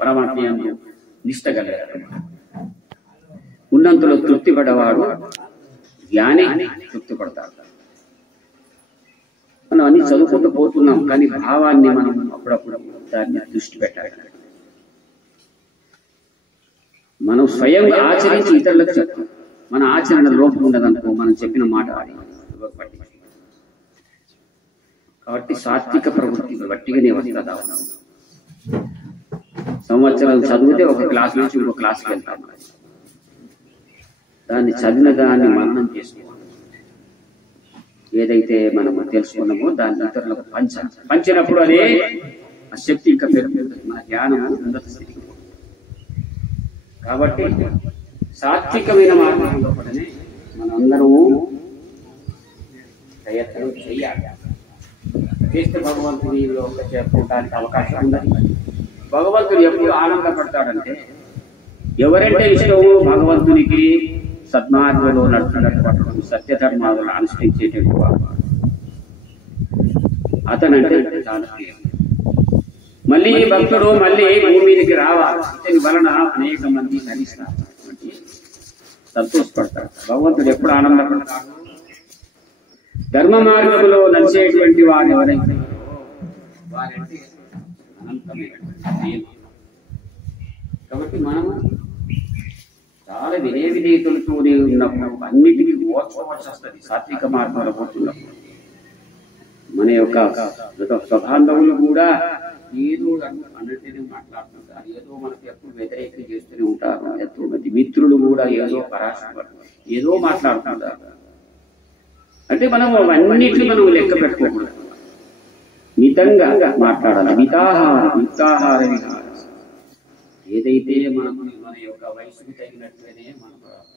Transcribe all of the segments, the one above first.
పరమాత్మ యందు నిష్ట కలిగాడు. ఉన్నంతలో తృప్తి పడేవాడు జ్ఞాని తృప్తి పడతాడు. మనం అన్ని చదువుకుంటూ పోతున్నాం, కానీ భావాన్ని మనం అప్పుడప్పుడు దాన్ని దృష్టి పెట్టాలి. మనం స్వయంగా ఆచరించి ఇతరులకు చెప్తాం. మన ఆచరణ లోపం ఉండదనుకో, మనం చెప్పిన మాట కాబట్టి సాత్విక ప్రవృత్తి వట్టిగానే వస్తుందా. సంవత్సరం చదివితే ఒక క్లాస్ నుంచి ఇంకో క్లాస్కి వెళ్తాం. దాన్ని చదివిన దాన్ని మననం చేసుకోవాలి. ఏదైతే మనము తెలుసుకున్నామో దాన్ని ఇతరులకు పంచినప్పుడు అదే ఆ శక్తి ఇంకా పెరుగుతుంది. మన జ్ఞానం ఉన్నత స్థితికి. కాబట్టి సాత్వికమైన మార్గంలో పడనే మనందరము ప్రయత్నం చేయాలి. చేస్తే భగవంతునిలో చెప్పుకోవడానికి అవకాశం ఉన్నది. భగవంతుడు ఎప్పుడు ఆనందపడతాడంటే, ఎవరంటే ఇష్టమో భగవంతునికి సద్మార్గంలో నడుచుకున్నటువంటి సత్యధర్మాలను అనుష్ఠించేటటువంటి అతనంటే చాలా ప్రియం. మళ్ళీ భక్తుడు మళ్ళీ భూమి మీదకి రావాలి. ఇతని వలన అనేక మంది ధరిస్తారు, సంతోషపడతారు. భగవంతుడు ఎప్పుడు ఆనందపడతాడు? ధర్మ మార్గంలో నడిచేటువంటి వారు ఎవరైతే వారంటే అనంతమైనటువంటి. కాబట్టి మనము చాలా వినయవిధేయతలతోనే ఉన్నప్పుడు అన్నిటికీ ఓర్చుకోవాల్సి వస్తుంది. సాత్విక మార్గంలో పోతున్నప్పుడు మన యొక్క స్వబాంధవులు కూడా ఏదో అన్నట్టునే మాట్లాడుతుంటారు, ఏదో మనకు ఎప్పుడు వ్యతిరేకం చేస్తూనే ఉంటారు. ఎంతో మంది మిత్రులు కూడా ఏదో ఏదో మాట్లాడుతుంటారు. అంటే మనం అన్నిటిని మనం లెక్క పెట్టుకోకూడదు, మితంగా మాట్లాడాలి. మితాహార విహార. ఏదైతే మనకు మన యొక్క వయసుకు తగినట్టుగానే మన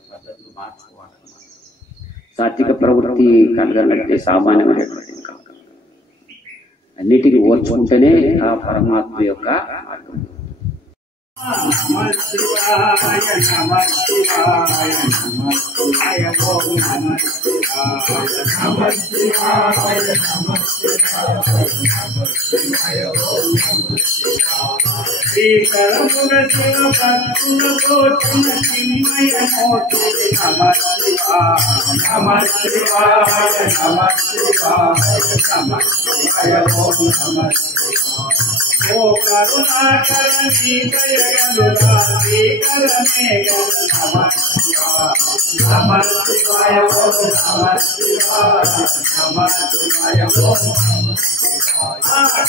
పద్ధతులు మార్చుకోవాలన్నమాట. సాత్విక ప్రవృత్తి కలగాలంటే సామాన్యమైనటువంటి కాదు. అన్నిటికీ ఓర్చుకుంటేనే ఆ పరమాత్మ యొక్క మార్గం. ओ करुणाकर सीतय गंगा सीकर में नमः शिवाय ओम नमः शिवाय ओम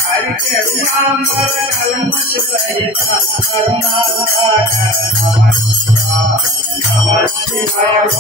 हरि के नाम पर कलमत रहित करुणाकर नमः शिवाय ओम नमः शिवाय ओम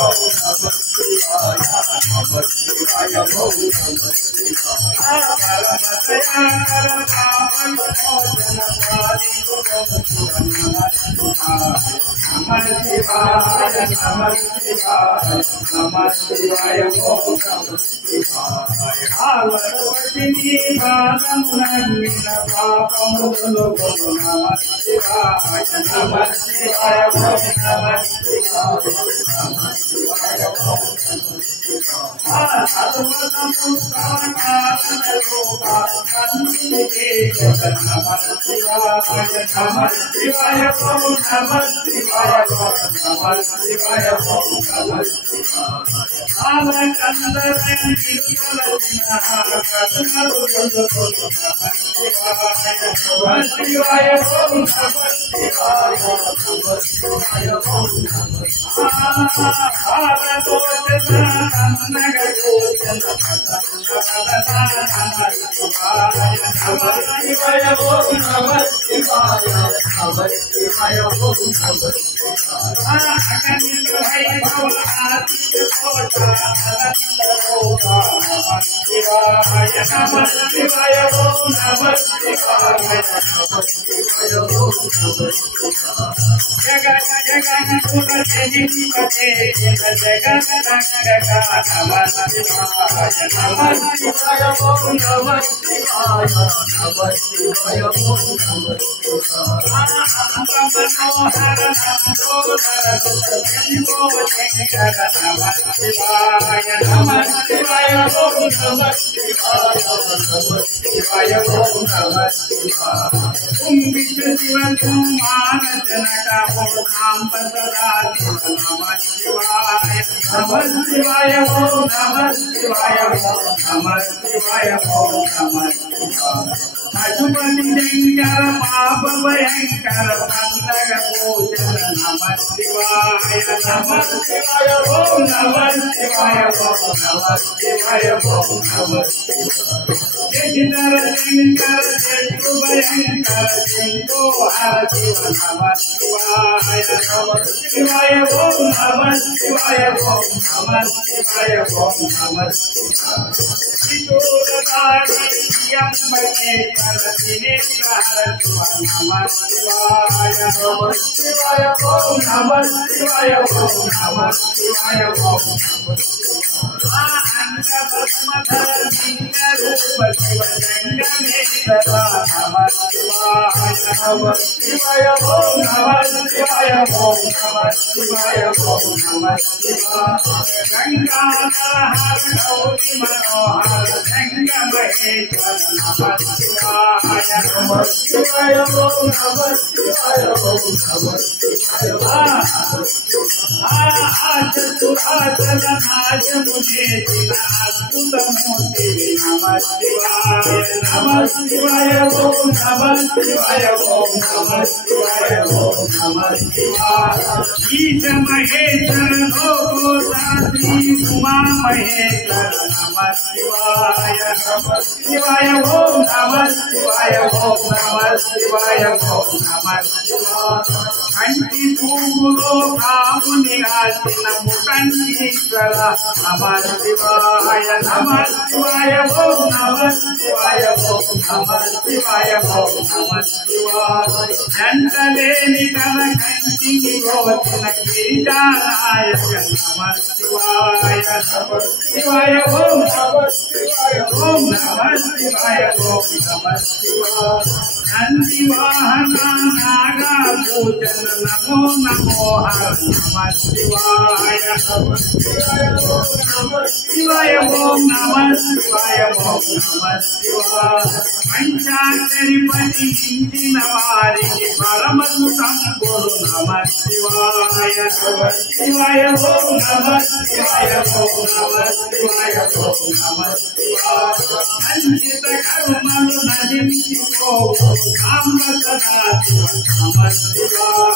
शिवाय ओम नमः शिवाय ओम नमः शिवाय कुंभित शिव कुमार जनका ओम सदा शिव नमः शिवाय ओम नमः शिवाय ओम नमः शिवाय ओम नमः शिवाय पशुपति शंकर पाप भयंकर पंडग भूषण नमः शिवाय ओम नमः शिवाय ओम नमः शिवाय ओम नमः शिवाय शंकर शत्रु भयंकर शंभो हर शिव नमः शिवाय ओम नमः शिवाय ओम नमः शिवाय ओम नमः नमः शिवाय ओम नमः शिवाय ओम नमः शिवाय ओम शिवाय ओम नमः शिवाय ओम नमः शिवाय ओम नमः शिवाय गंगाधर गौरी मनोहर गंग महेश्वर नमः शिवाय ओम नमः शिवाय ओम नमः शिवाय चतुराचल नाज मुझे अद्भुत मूर्ति नमः शिवाय ओम नमः शिवाय ओम नमः शिवाय ओम नमः शिवाय ईश महेश्वर लोकोदाती उमा महेश्वर नमः शिवाय ओम नमः शिवाय ओम नमः शिवाय ओम नमः शिवाय कंठी तूलो कामुनिगाचिन मुकंटीश्वर नमः शिवाय ओम नमः शिवाय ओम नमः शिवाय ओम नमः शिवाय जंतलेनि कल कंठी गोचन गिरिजानायक नमः शिवाय ओम नमः शिवाय ओम नमः शिवाय ओम नमः शिवाय नंदी वाहना नागा पूजन नमो नमो हर नमः शिवाय ओम नमः शिवाय ओम नमः शिवाय ओम नमः शिवाय पंचाक्षरिपति इंदिन वारिणि परम सुतं गुरु नमः शिवाय ओम नमः शिवाय ओम नमः शिवाय ओम नमः शिवाय अंकित कर्मनु नदिं को काम सदा नमः शिवाय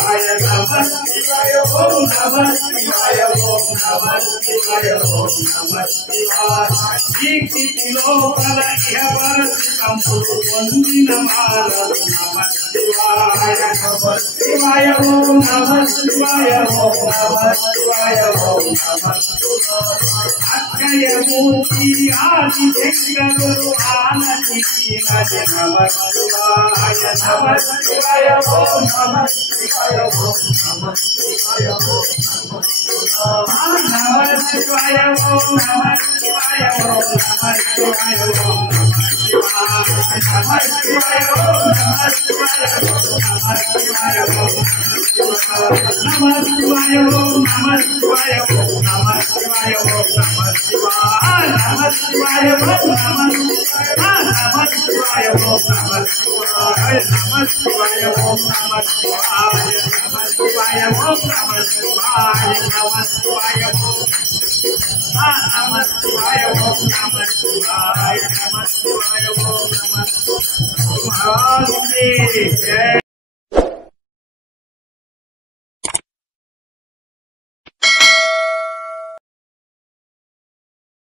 ओम नमः शिवाय ओम नमः शिवाय ओम नमः शिवाय दीक्षित लोकल इह वर्षितं वंदिन भारत नमः शिवाय ओम नमः शिवाय ओम नमः शिवाय ओम नमः अक्षय मूर्ति आदि शंकर गुरु आनंदी नमः शिवाय ओम नमः शिवाय ओम नमः शिवाय ओम नमः शिवाय ओम नमः शिवाय ओम नमः शिवाय ओम नमः शिवाय ओम नमः शिवाय ओम नमः शिवाय ओम नमः शिवाय ओम नमः शिवाय ओम नमः शिवाय ओम नमः शिवाय नमः शिवाय ओम नमः शिवाय ओम नमः शिवाय नमः शिवाय ओम नमः शिवाय नमः शिवाय ओम नमः शिवाय नमः शिवाय ओम नमः शिवाय ओम नमः शिवाय नमः शिवाय ओम नमः शिवाय।